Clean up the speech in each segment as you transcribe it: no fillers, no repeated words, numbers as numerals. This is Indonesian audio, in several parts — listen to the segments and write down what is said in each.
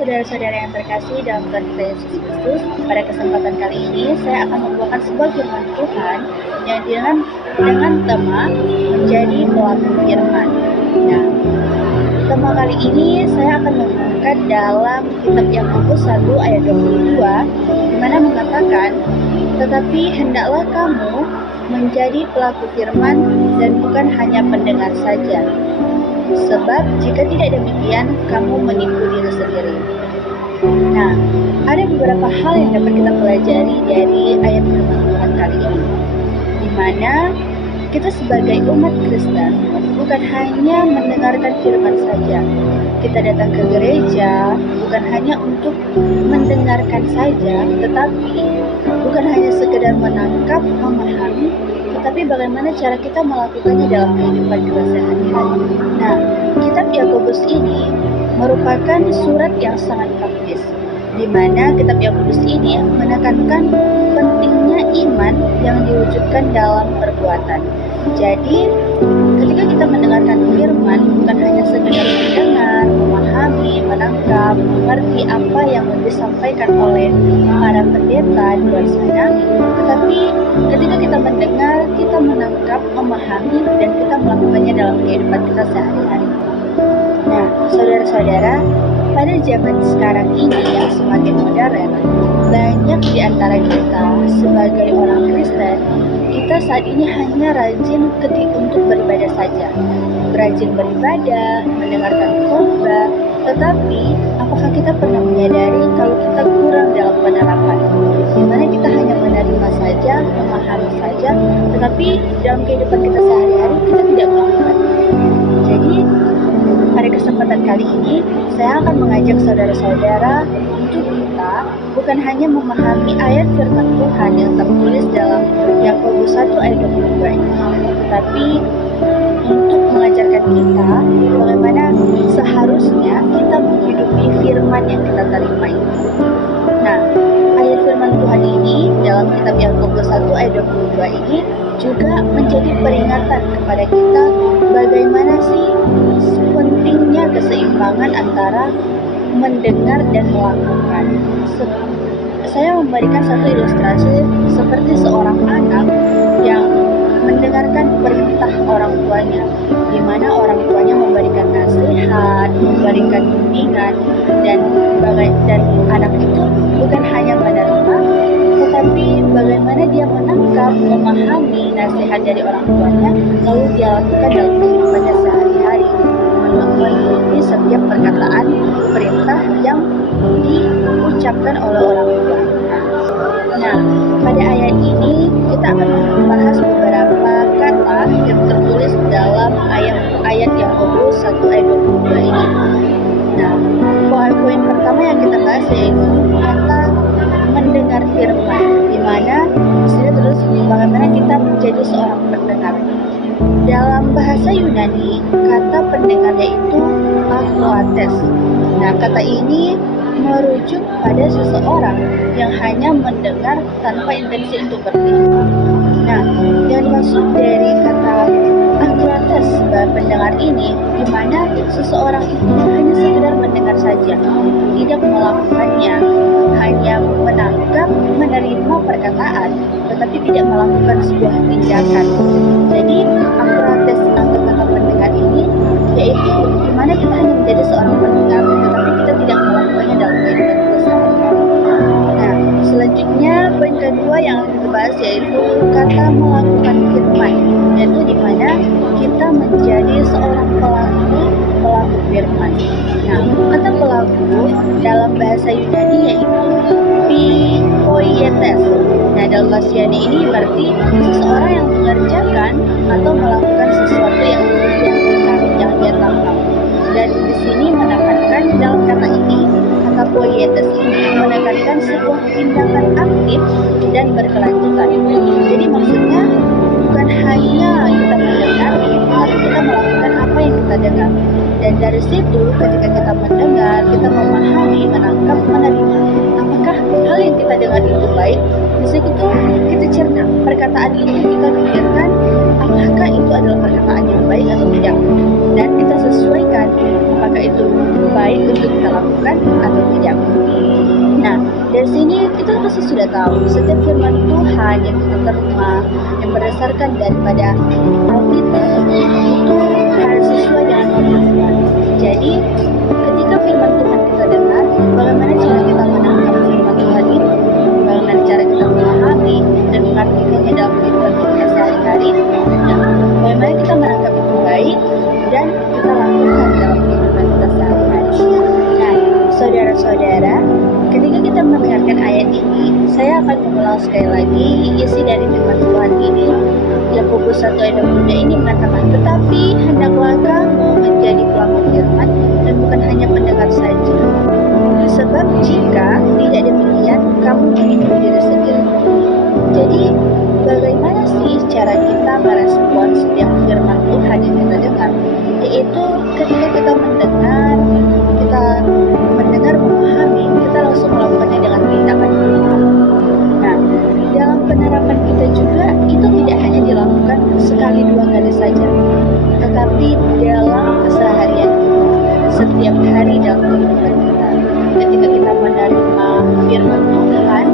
saudara-saudara yang terkasih dalam Tuhan kita Yesus Kristus. Pada kesempatan kali ini saya akan membawakan sebuah firman Tuhan yang dengan tema menjadi pelaku firman. Nah, tema kali ini saya akan mengangkat dalam kitab Yakobus 1 ayat 22, di mana mengatakan, "Tetapi hendaklah kamu menjadi pelaku firman dan bukan hanya pendengar saja. Sebab jika tidak demikian, kamu menipu diri sendiri." Nah, ada beberapa hal yang dapat kita pelajari dari ayat firman Tuhan kali ini, di mana kita sebagai umat Kristen bukan hanya mendengarkan firman saja. Kita datang ke gereja bukan hanya untuk mendengarkan saja, tetapi bukan hanya sekedar menangkap, memahami, tetapi bagaimana cara kita melakukannya dalam kehidupan kita sehari-hari. Nah, kitab Yakobus ini merupakan surat yang sangat praktis, di mana kitab Yakobus ini menekankan pentingnya iman yang diwujudkan dalam perbuatan. Jadi, ketika kita mendengarkan firman, bukan hanya sekedar mendengar, memahami, menangkap, mengerti apa yang disampaikan oleh para pendeta di luar sana, tetapi ketika kita mendengar, kita menangkap, memahami, dan kita melakukannya dalam kehidupan kita sehari-hari. Nah, saudara-saudara, pada zaman sekarang ini yang semakin modern, banyak di antara kita sebagai orang Kristen, kita saat ini hanya rajin untuk beribadah saja. Rajin beribadah, mendengarkan khotbah, tetapi apakah kita pernah menyadari kalau kita kurang dalam penerapan? Di mana kita hanya menerima saja, memahami saja, tetapi dalam kehidupan kita sehari-hari kita tidak melakukannya. Jadi, pada kesempatan kali ini, saya akan mengajak saudara-saudara untuk kita bukan hanya memahami ayat firman Tuhan yang tertulis dalam Yakobus 1 ayat 22 ini, tetapi untuk mengajarkan kita bagaimana seharusnya kita menghidupi firman yang kita terima itu. Nah, ayat firman Tuhan ini dalam kitab Yakobus 1 ayat 22 ini juga menjadi peringatan kepada kita bagaimana sih pentingnya keseimbangan antara mendengar dan melakukan. Saya memberikan satu ilustrasi seperti seorang anak yang mendengarkan perintah orang tuanya, di mana orang tuanya memberikan nasihat, memberikan bimbingan, dan anak itu bukan hanya menerima, tetapi bagaimana dia menangkap, memahami nasihat dari orang tuanya, lalu dia lakukan dalam kehidupannya sehari-hari, mengikuti setiap perkataan perintah yang diucapkan oleh orang tua. Nah, pada ayat ini kita akan membahas beberapa kata yang tertulis dalam ayat Yakobus 1 ayat 22 ini. Nah, poin pertama yang kita bahas yaitu kata mendengar firman, di mana di sini terus bagaimana kita menjadi seorang pendengar. Dalam bahasa Yunani, kata pendengar yaitu akroates. Nah, kata ini merujuk pada seseorang yang hanya mendengar tanpa intensi untuk berpikir. Nah, yang dimaksud dari kata akroates pendengar ini, di mana seseorang itu hanya sekedar mendengar saja, tidak melakukannya, hanya menangkap, menerima perkataan, tetapi tidak melakukan sebuah tindakan. Jadi, akroates atau kata pendengar ini yaitu di mana kita hanya menjadi seorang pendengar, tetapi kita tidak melakukannya dalam kehidupan kita sehari-hari. Nah, selanjutnya poin kedua yang akan kita bahas yaitu kata melakukan firman, yaitu di mana kita menjadi seorang pelaku firman. Nah, kata pelaku dalam bahasa Yunani yaitu pikoietes. Nah, dalam bahasa Yunani ini berarti seseorang yang mengerjakan atau melakukan sesuatu yang dia tangkap. Dan di sini menekankan dalam kata ini, kata poietes ini menekankan sebuah tindakan aktif dan berkelanjutan. Jadi maksudnya bukan hanya kita mendengar, tapi kita melakukan apa yang kita dengar. Dan dari situ ketika kita mendengar, kita memahami, menangkap, menerima apakah hal yang kita dengar itu baik. Di situ kita cerna perkataan itu, kita pikirkan apakah itu adalah perkataan yang baik atau tidak, dan kita sesuaikan apakah itu baik untuk kita lakukan atau tidak. Nah, dari sini kita pasti sudah tahu setiap firman Tuhan yang kita terima yang berdasarkan daripada Alkitab itu harus sesuai dengan firman Tuhan. Jadi, ketika firman Tuhan kita dengar, bagaimana cara kita menangkap firman Tuhan itu? Bagaimana cara kita memahami dan mengartikannya dalam kehidupan kita sehari-hari? Nah, bagaimana kita menangkap itu baik dan kita lakukan dalam kehidupan kita sehari-hari? Nah, saudara-saudara, ketika kita mendengarkan ayat ini, saya akan mengulang sekali lagi isi dari firman Tuhan ini. Yakobus 1 ayat 22 ini mengatakan, tetapi hendaklah kamu menjadi pelaku firman dan bukan hanya pendengar saja. Sebab jika tidak demikian, kamu menipu diri sendiri. Jadi, bagaimana sih cara kita merespon setiap firman Tuhan yang kita dengar? Yaitu ketika kita mendengar, memahami, kita langsung melakukannya dengan tindakan kita. Nah, dalam penerapan kita juga itu tidak hanya dilakukan sekali dua kali saja, tetapi dalam keseharian kita, setiap hari dalam kehidupan kita. Ketika kita menerima firman Tuhan,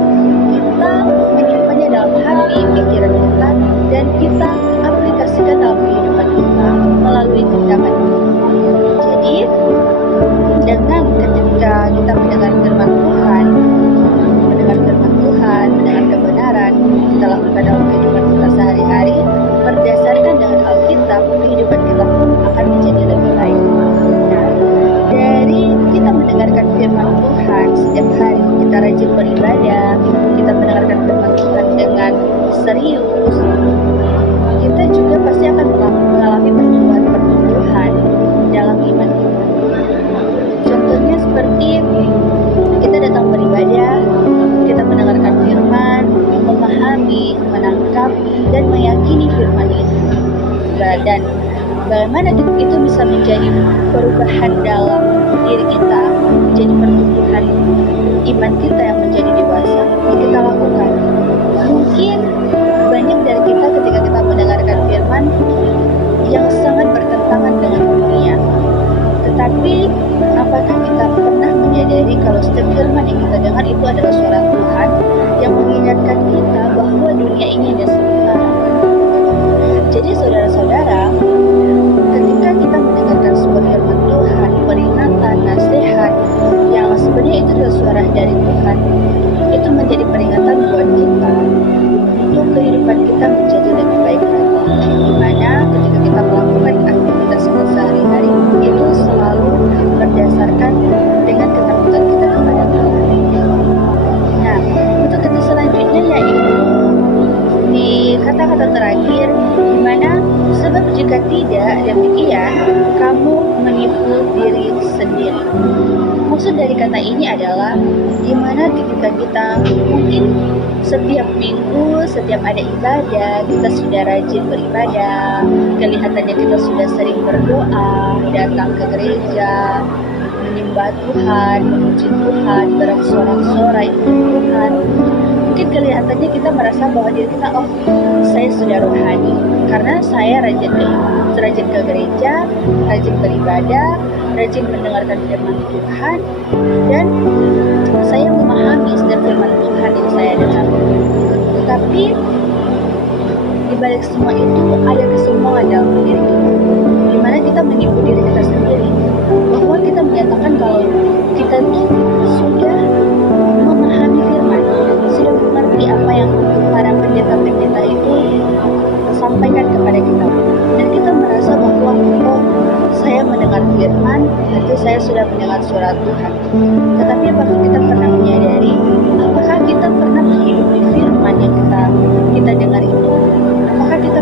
kita menyimpannya dalam hati, pikiran kita, dan kita aplikasikan dalam kehidupan kita melalui tindakan kita. Jadi, dengan ketika kita mendengar firman Tuhan, mendengar kebenaran, kita lakukan dalam kehidupan kita sehari-hari, berdasarkan dengan Alkitab, kehidupan kita pun akan menjadi lebih baik. Nah, dari kita mendengarkan firman Tuhan setiap hari, kita rajin beribadah, kita mendengarkan firman Tuhan dengan serius, kita juga pasti akan mengalami pertumbuhan dalam iman kita. Contohnya seperti kita datang beribadah, kita mendengarkan firman, memahami, menangkap, dan meyakini firman itu. Dan bagaimana itu bisa menjadi perubahan dalam diri kita, menjadi pertumbuhan iman kita yang menjadi dewasa, yang kita lakukan. Mungkin banyak dari kita ketika kita mendengarkan firman yang sangat bertentangan dengan dunia. Tetapi, apakah kita pernah menyadari kalau setiap firman yang kita dengar itu adalah suara Tuhan yang mengingatkan kita bahwa dunia ini hanya sementara? Jadi saudara-saudara, ketika kita mendengarkan sebuah firman Tuhan, peringatan, nasihat, yang sebenarnya itu adalah suara dari Tuhan, itu menjadi peringatan buat kita untuk kehidupan kita menjadi lebih baik lagi. Dimana ketika kita melakukan aktivitas kita sehari-hari, itu selalu berdasarkan dengan ketakutan kita kepada Tuhan. Nah, untuk kata selanjutnya yaitu di kata-kata terakhir, dimana sebab jika tidak demikian, kamu menipu diri sendiri. Maksud dari kata ini adalah dimana ketika kita mungkin setiap minggu, setiap ada ibadah, kita sudah rajin beribadah, kelihatannya kita sudah sering berdoa, datang ke gereja, menyembah Tuhan, memuji Tuhan, bersorak-sorai untuk Tuhan. Mungkin kelihatannya kita merasa bahwa diri kita, oh, saya sudah rohani karena saya rajin ke gereja, rajin beribadah, rajin mendengarkan firman Tuhan, dan saya memahami setiap firman Tuhan yang saya dengar. Tetapi di balik semua itu ada kesombongan dalam diri kita, di mana kita menipu diri kita sendiri, bahwa kita menyatakan kalau kita sudah memahami firman, sudah mengerti apa yang para pendeta-pendeta itu sampaikan kepada kita, dan kita merasa bahwa oh, saya mendengar firman, nanti saya sudah mendengar suara Tuhan. Tetapi apakah kita pernah menyadari, apakah kita pernah menghidupi firman yang kita dengar itu? Apakah kita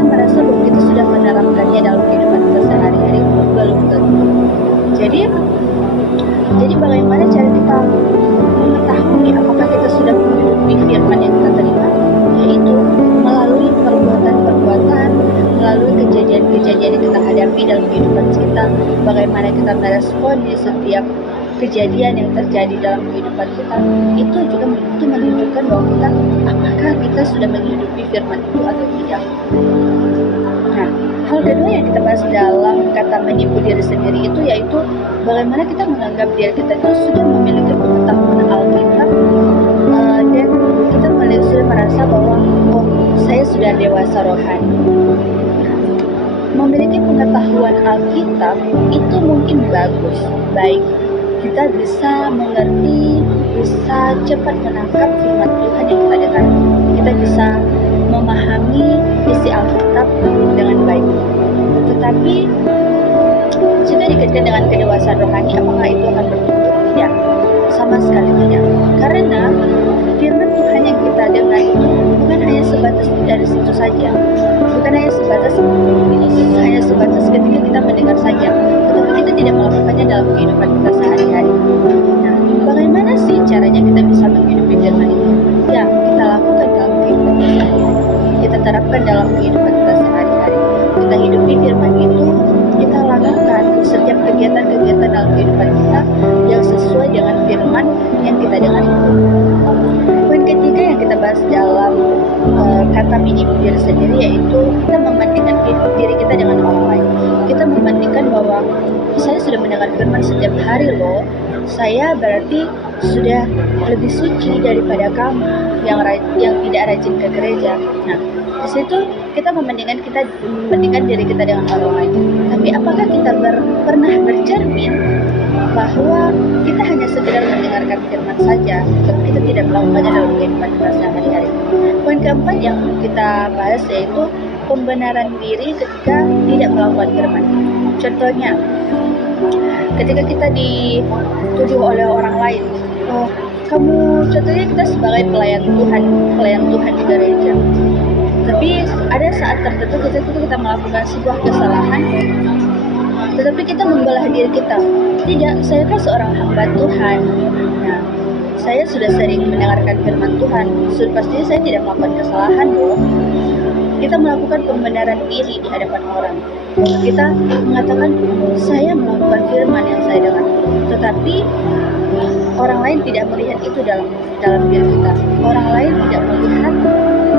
merasa bahwa kita sudah menerapkannya dalam kehidupan kita sehari-hari? Belum tentu. Jadi bagaimana cara kita mengetahui apakah kita sudah menghidupi firman yang kita terima? Yaitu melalui perbuatan-perbuatan, melalui kejadian-kejadian yang kita hadapi dalam kehidupan kita, bagaimana kita merespon di setiap kejadian yang terjadi dalam kehidupan kita, itu juga menunjukkan bahwa apakah kita sudah menghidupi firman itu atau tidak. Nah, Hal kedua yang kita bahas dalam kata menipu diri sendiri itu yaitu bagaimana kita menganggap diri kita itu sudah memiliki pengetahuan Alkitab, dan kita sudah merasa bahwa saya sudah dewasa rohani. Memiliki pengetahuan Alkitab itu mungkin baik. Kita bisa mengerti, bisa cepat menangkap firman Tuhan yang kita dengar. Kita bisa memahami isi Alkitab dengan baik. Tetapi jika dikaitkan dengan kedewasaan rohani, apakah itu akan bertumbuh? Tidak, sama sekali tidak. Karena firman Tuhan yang kita dengar itu bukan hanya sebatas dari situ saja, bukan hanya sebatas ketika kita mendengar saja, tetapi kita tidak melakukannya dalam kehidupan kita sehari-hari. Nah, bagaimana sih caranya kita bisa menghidupi firman itu? Ya, kita lakukan dalam kehidupan kita sehari-hari. Kita terapkan dalam kehidupan kita sehari-hari. Kita hidupi firman itu, kita lakukan setiap kegiatan-kegiatan dalam kehidupan kita yang sesuai dengan firman yang kita dengar itu. Poin ketiga yang kita bahas dalam kata menipu diri sendiri yaitu kita membandingkan diri kita dengan orang lain. Kita membandingkan bahwa saya sudah mendengar firman setiap hari loh, saya berarti sudah lebih suci daripada kamu yang tidak rajin ke gereja. Nah, di situ kita membandingkan diri kita dengan orang lain. Tapi apakah kita pernah bercermin bahwa kita hanya sekedar mendengarkan firman saja, tapi kita tidak melakukannya dalam kehidupan kita sehari-hari? Poin keempat yang kita bahas yaitu pembenaran diri ketika tidak melakukan firman. Contohnya, ketika kita dituduh oleh orang lain, contohnya kita sebagai pelayan Tuhan di gereja. Tapi ada saat tertentu kita melakukan sebuah kesalahan, tetapi kita membelah diri kita. Tidak, saya kan seorang hamba Tuhan. Nah, saya sudah sering mendengarkan firman Tuhan, sudah pastinya saya tidak melakukan kesalahan loh. Kita melakukan pembenaran diri di hadapan orang. Kita mengatakan saya melakukan firman yang saya dengar, tetapi orang lain tidak melihat itu dalam diri kita. Orang lain tidak melihat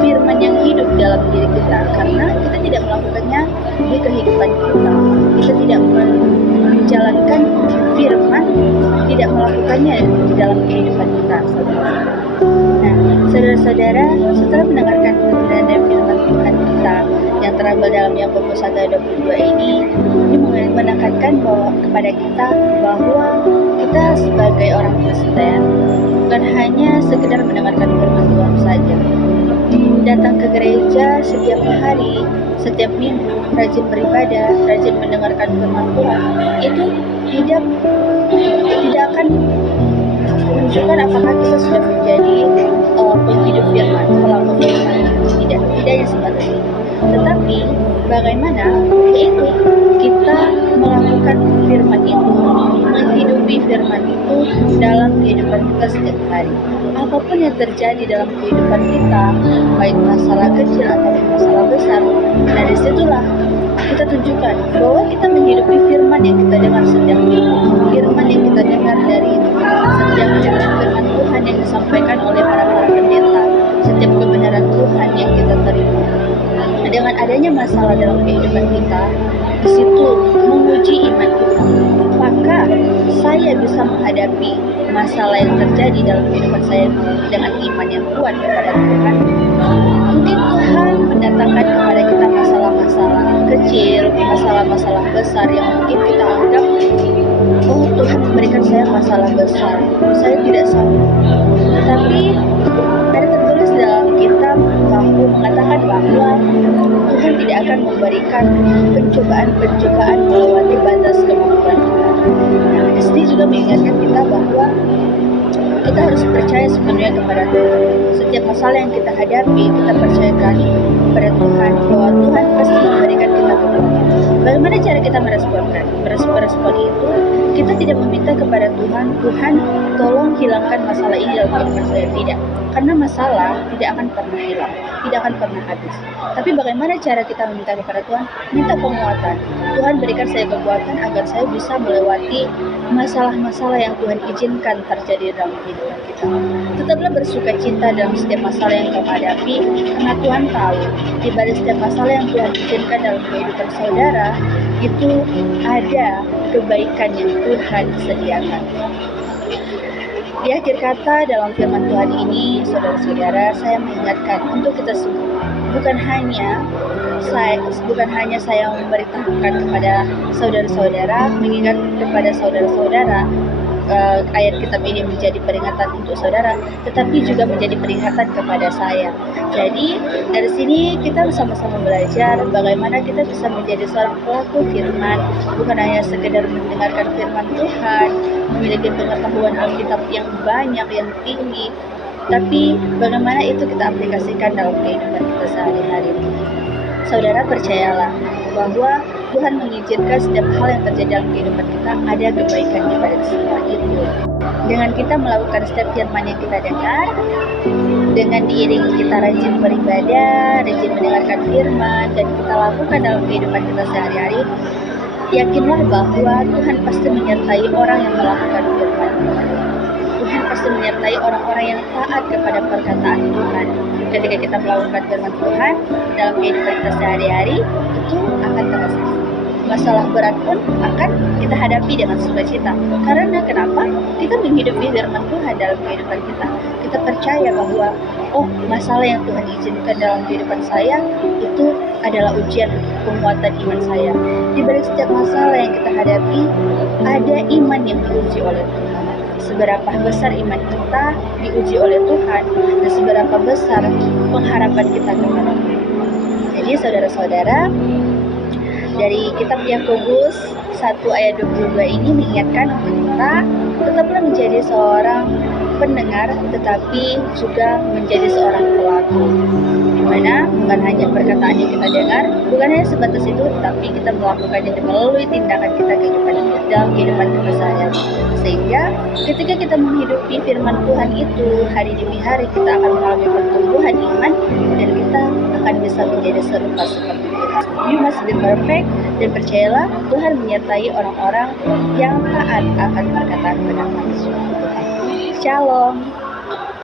firman yang hidup dalam diri kita karena kita tidak melakukannya di kehidupan kita. Kita tidak menjalankan firman, tidak melakukannya di dalam kehidupan kita. Nah, saudara-saudara, setelah mendengarkan kebenaran firman Tuhan kita yang terambil dalam Yakobus 1:22 ini menekankan kepada kita bahwa kita sebagai orang Kristen bukan hanya sekedar mendengarkan firman Tuhan saja. Datang ke gereja setiap hari, setiap minggu, rajin beribadah, rajin mendengarkan firman Tuhan, itu tidak akan menunjukkan apakah kita sudah menjadi penghidup firman, pelaku firman. Tidak yang sebatas itu. Tetapi bagaimana yaitu kita melakukan firman itu, menghidupi firman itu dalam kehidupan kita setiap hari. Apapun yang terjadi dalam kehidupan kita, baik masalah kecil atau masalah besar, dari situlah kita tunjukkan bahwa kita menghidupi firman yang kita dengar setiap minggu, firman yang kita dengar dari setiap firman Tuhan yang disampaikan oleh para pendeta, setiap kebenaran Tuhan yang kita terima. Dengan adanya masalah dalam kehidupan kita, di situ menguji iman kita. Apakah saya bisa menghadapi masalah yang terjadi dalam kehidupan saya dengan iman yang kuat kepada Tuhan? Mungkin Tuhan mendatangkan kepada kita masalah-masalah kecil, masalah-masalah besar yang mungkin kita anggap, Tuhan memberikan saya masalah besar, saya tidak sanggup. Tetapi ada tertulis dalam kitab mengatakan bahwa Tuhan tidak akan memberikan pencobaan melewati batas kemampuan kita. Nah, di sini juga mengingatkan kita bahwa kita harus percaya sepenuhnya kepada Tuhan. Setiap masalah yang kita hadapi, kita percayakan kepada Tuhan bahwa Tuhan pasti memberikan kita kemampuan. Bagaimana cara kita meresponkan? Merespon itu kita tidak meminta kepada Tuhan, Tuhan tolong hilangkan masalah ini dalam kehidupan saya, tidak. Karena masalah tidak akan pernah hilang, tidak akan pernah habis. Tapi bagaimana cara kita meminta kepada Tuhan? Minta penguatan. Tuhan berikan saya kekuatan agar saya bisa melewati masalah-masalah yang Tuhan izinkan terjadi dalam kehidupan kita. Tetaplah bersuka cita dalam setiap masalah yang kamu hadapi, karena Tuhan tahu di balik setiap masalah yang Tuhan izinkan dalam kehidupan saudara, itu ada kebaikan yang Tuhan sediakan. Di akhir kata dalam firman Tuhan ini, saudara-saudara, saya mengingatkan untuk kita semua, bukan hanya saya memberitahukan kepada saudara-saudara, mengingat kepada saudara-saudara, ayat kitab ini menjadi peringatan untuk saudara, tetapi juga menjadi peringatan kepada saya. Jadi dari sini kita sama-sama belajar bagaimana kita bisa menjadi seorang pelaku firman, bukan hanya sekedar mendengarkan firman Tuhan, memiliki pengetahuan Alkitab yang banyak, yang tinggi, tapi bagaimana itu kita aplikasikan dalam kehidupan kita sehari-hari. Saudara, percayalah bahwa Tuhan mengizinkan setiap hal yang terjadi dalam kehidupan kita, ada kebaikan di balik semua itu. Dengan kita melakukan setiap firman yang kita dengar, dengan diiringi kita rajin beribadah, rajin mendengarkan firman, dan kita lakukan dalam kehidupan kita sehari-hari, yakinlah bahwa Tuhan pasti menyertai orang yang melakukan firman Tuhan. Tuhan pasti menyertai orang-orang yang taat kepada perkataan Tuhan. Ketika kita melakukan firman Tuhan dalam kehidupan kita sehari-hari, itu akan terasa. Masalah berat pun akan kita hadapi dengan sukacita. Karena kenapa? Kita menghidupi firman Tuhan dalam kehidupan kita. Kita percaya bahwa masalah yang Tuhan izinkan dalam kehidupan saya itu adalah ujian penguatan iman saya. Di balik setiap masalah yang kita hadapi, ada iman yang diuji oleh Tuhan. Seberapa besar iman kita diuji oleh Tuhan, dan seberapa besar pengharapan kita kepada Tuhan. Jadi saudara-saudara, dari kitab Yakobus 1 ayat 22 ini mengingatkan untuk kita tetaplah menjadi seorang pendengar, tetapi juga menjadi seorang pelaku, di mana bukan hanya perkataan yang kita dengar, bukan hanya sebatas itu, tapi kita melakukannya melalui tindakan kita dalam kehidupan kita sehari-hari. Sehingga ketika kita menghidupi firman Tuhan itu hari demi hari, kita akan mengalami pertumbuhan iman, dan kita akan bisa menjadi serupa seperti Tuhan. You must be perfect, dan percayalah Tuhan menyertai orang-orang yang taat akan perkataan pendapat Tuhan. Shalom.